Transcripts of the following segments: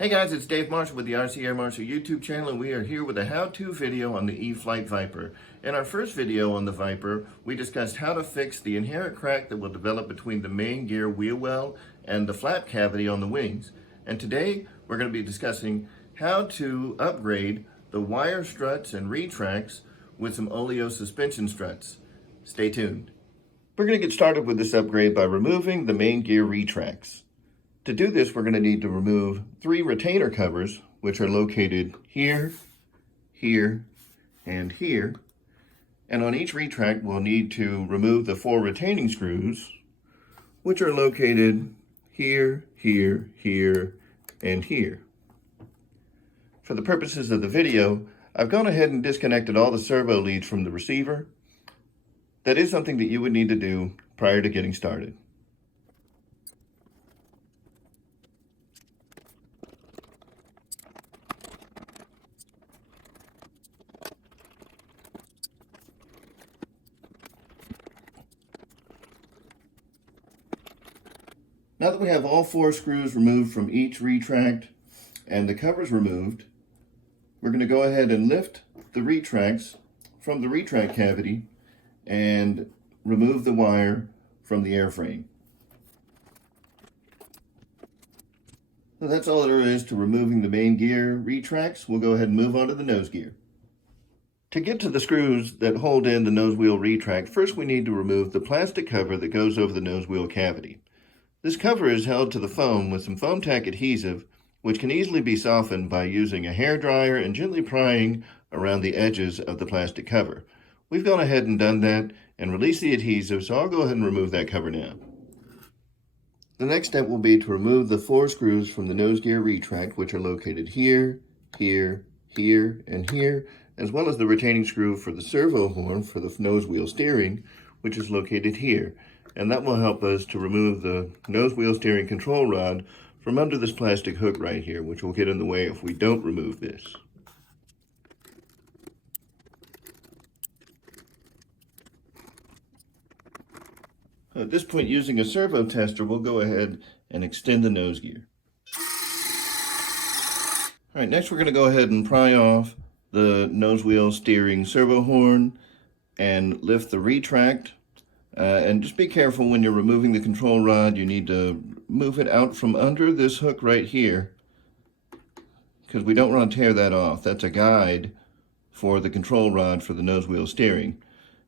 Hey guys, it's Dave Marshall with the RC Air Marshall YouTube channel, and we are here with a how-to video on the Eflite Viper. In our first video on the Viper, we discussed how to fix the inherent crack that will develop between the main gear wheel well and the flap cavity on the wings. And today, we're going to be discussing how to upgrade the wire struts and retracts with some Oleo Suspension Struts. Stay tuned. We're going to get started with this upgrade by removing the main gear retracts. To do this, we're going to need to remove 3 retainer covers, which are located here, here, and here. And on each retract, we'll need to remove the 4 retaining screws, which are located here, here, here, and here. For the purposes of the video, I've gone ahead and disconnected all the servo leads from the receiver. That is something that you would need to do prior to getting started. Now that we have all 4 screws removed from each retract and the covers removed, we're going to go ahead and lift the retracts from the retract cavity and remove the wire from the airframe. So that's all there is to removing the main gear retracts. We'll go ahead and move on to the nose gear. To get to the screws that hold in the nose wheel retract, first we need to remove the plastic cover that goes over the nose wheel cavity. This cover is held to the foam with some foam tack adhesive, which can easily be softened by using a hair dryer and gently prying around the edges of the plastic cover. We've gone ahead and done that and released the adhesive, so I'll go ahead and remove that cover now. The next step will be to remove the 4 screws from the nose gear retract, which are located here, here, here, and here, as well as the retaining screw for the servo horn for the nose wheel steering, which is located here. And that will help us to remove the nose wheel steering control rod from under this plastic hook right here, which will get in the way if we don't remove this. At this point, using a servo tester, we'll go ahead and extend the nose gear. All right, next we're going to go ahead and pry off the nose wheel steering servo horn and lift the retract. And just be careful when you're removing the control rod. You need to move it out from under this hook right here, because we don't want to tear that off. That's a guide for the control rod for the nose wheel steering.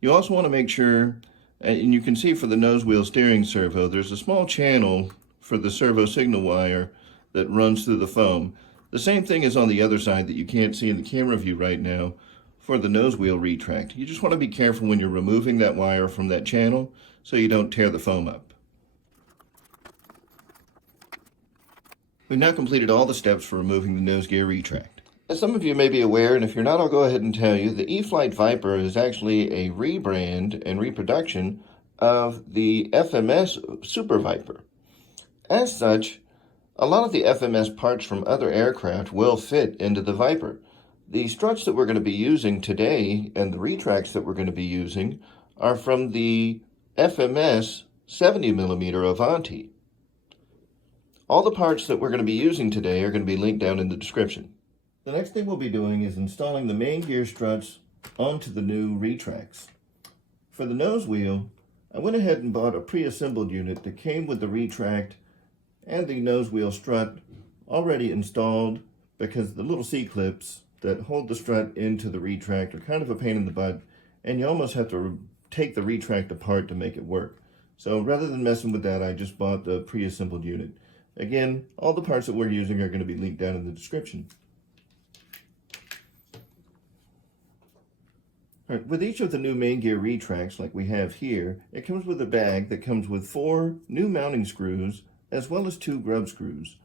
You also want to make sure, and you can see for the nose wheel steering servo, there's a small channel for the servo signal wire that runs through the foam. The same thing is on the other side that you can't see in the camera view right now. For the nose wheel retract, you just want to be careful when you're removing that wire from that channel so you don't tear the foam up. We've now completed all the steps for removing the nose gear retract. As some of you may be aware, and if you're not, I'll go ahead and tell you, the Eflite Viper is actually a rebrand and reproduction of the FMS Super Viper. As such, a lot of the FMS parts from other aircraft will fit into the Viper. The struts that we're going to be using today and the retracts that we're going to be using are from the FMS 70mm Avanti. All the parts that we're going to be using today are going to be linked down in the description. The next thing we'll be doing is installing the main gear struts onto the new retracts. For the nose wheel, I went ahead and bought a pre-assembled unit that came with the retract and the nose wheel strut already installed, because the little C-clips that hold the strut into the retract are kind of a pain in the butt, and you almost have to take the retract apart to make it work. So rather than messing with that, I just bought the pre-assembled unit. Again, all the parts that we're using are going to be linked down in the description. All right, with each of the new main gear retracts like we have here, it comes with a bag that comes with 4 new mounting screws as well as 2 grub screws.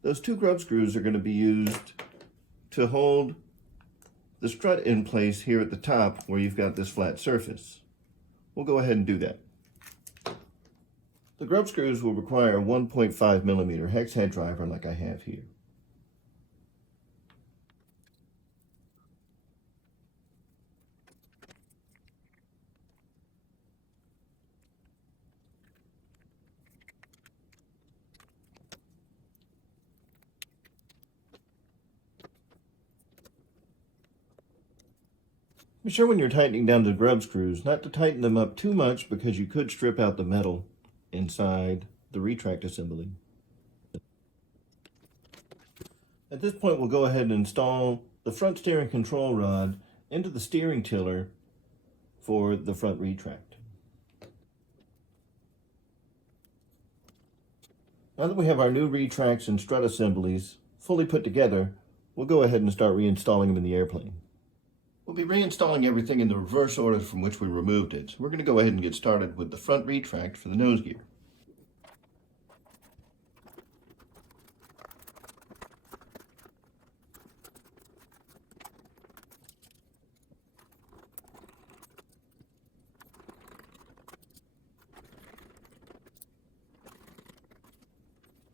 Those 2 grub screws are going to be used to hold the strut in place here at the top where you've got this flat surface. We'll go ahead and do that. The grub screws will require a 1.5mm hex head driver like I have here. Be sure when you're tightening down the grub screws not to tighten them up too much because you could strip out the metal inside the retract assembly. At this point, we'll go ahead and install the front steering control rod into the steering tiller for the front retract. Now that we have our new retracts and strut assemblies fully put together, we'll go ahead and start reinstalling them in the airplane. We'll be reinstalling everything in the reverse order from which we removed it. So we're going to go ahead and get started with the front retract for the nose gear.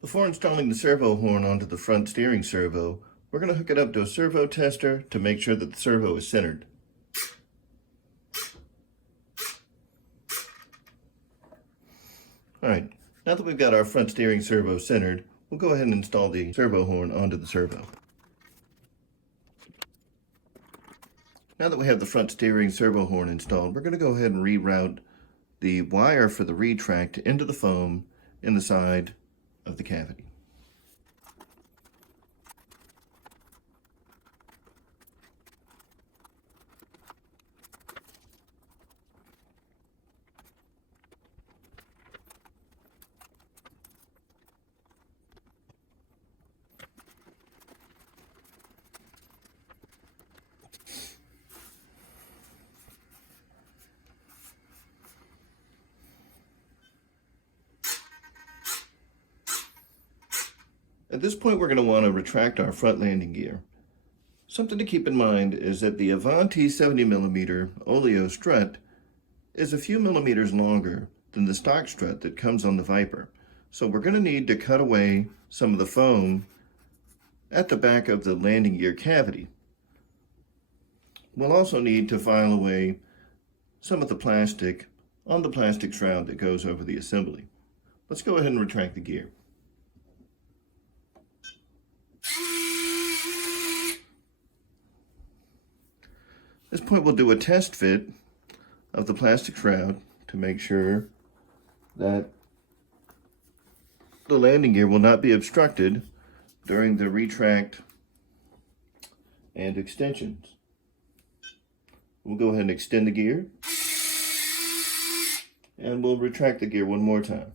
Before installing the servo horn onto the front steering servo, we're going to hook it up to a servo tester to make sure that the servo is centered. Alright, now that we've got our front steering servo centered, we'll go ahead and install the servo horn onto the servo. Now that we have the front steering servo horn installed, we're going to go ahead and reroute the wire for the retract into the foam in the side of the cavity. At this point, we're going to want to retract our front landing gear. Something to keep in mind is that the Avanti 70mm Oleo strut is a few millimeters longer than the stock strut that comes on the Viper. So we're going to need to cut away some of the foam at the back of the landing gear cavity. We'll also need to file away some of the plastic on the plastic shroud that goes over the assembly. Let's go ahead and retract the gear. At this point, we'll do a test fit of the plastic shroud to make sure that the landing gear will not be obstructed during the retract and extensions. We'll go ahead and extend the gear, and we'll retract the gear one more time.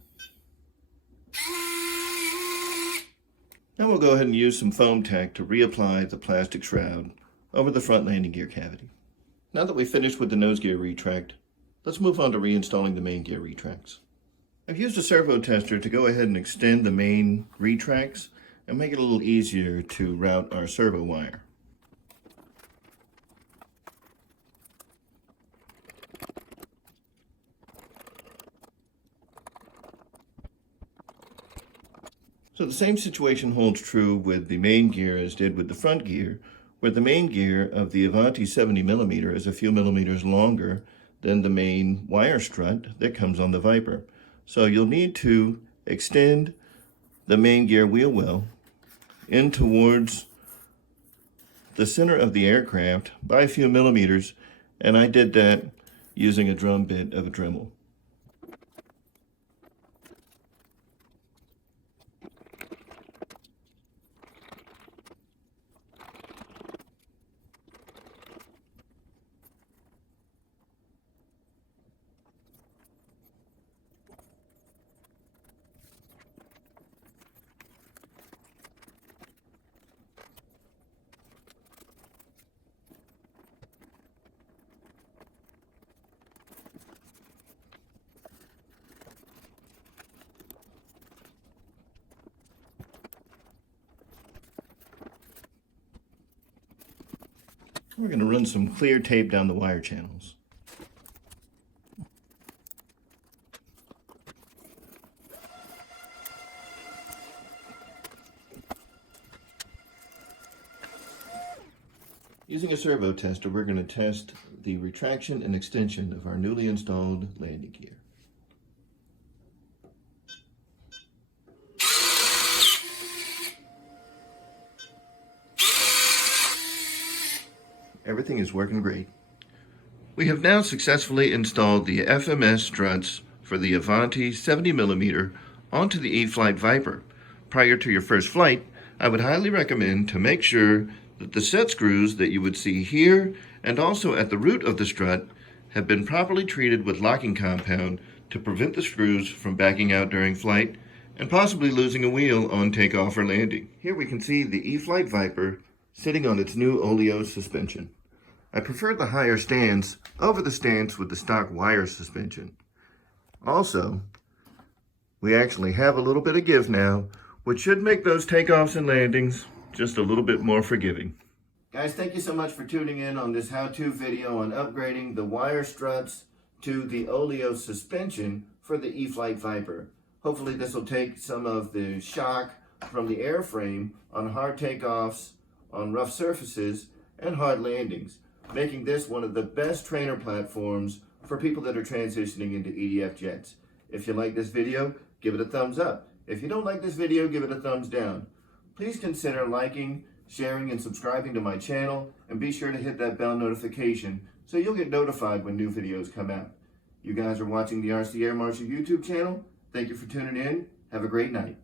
Now we'll go ahead and use some foam tack to reapply the plastic shroud over the front landing gear cavity. Now that we've finished with the nose gear retract, let's move on to reinstalling the main gear retracts. I've used a servo tester to go ahead and extend the main retracts and make it a little easier to route our servo wire. So the same situation holds true with the main gear as did with the front gear, where the main gear of the Avanti 70mm is a few millimeters longer than the main wire strut that comes on the Viper. So you'll need to extend the main gear wheel well in towards the center of the aircraft by a few millimeters, and I did that using a drum bit of a Dremel. We're going to run some clear tape down the wire channels. Using a servo tester, we're going to test the retraction and extension of our newly installed landing gear. Everything is working great. We have now successfully installed the FMS struts for the Avanti 70mm onto the Eflite Viper. Prior to your first flight, I would highly recommend to make sure that the set screws that you would see here and also at the root of the strut have been properly treated with locking compound to prevent the screws from backing out during flight and possibly losing a wheel on takeoff or landing. Here we can see the Eflite Viper sitting on its new Oleo suspension. I prefer the higher stance over the stance with the stock wire suspension. Also, we actually have a little bit of give now, which should make those takeoffs and landings just a little bit more forgiving. Guys, thank you so much for tuning in on this how-to video on upgrading the wire struts to the Oleo suspension for the Eflite Viper. Hopefully this will take some of the shock from the airframe on hard takeoffs, on rough surfaces, and hard landings, making this one of the best trainer platforms for people that are transitioning into EDF jets. If you like this video, give it a thumbs up. If you don't like this video, give it a thumbs down. Please consider liking, sharing, and subscribing to my channel, and be sure to hit that bell notification so you'll get notified when new videos come out. You guys are watching the RC Air Marshal YouTube channel. Thank you for tuning in. Have a great night.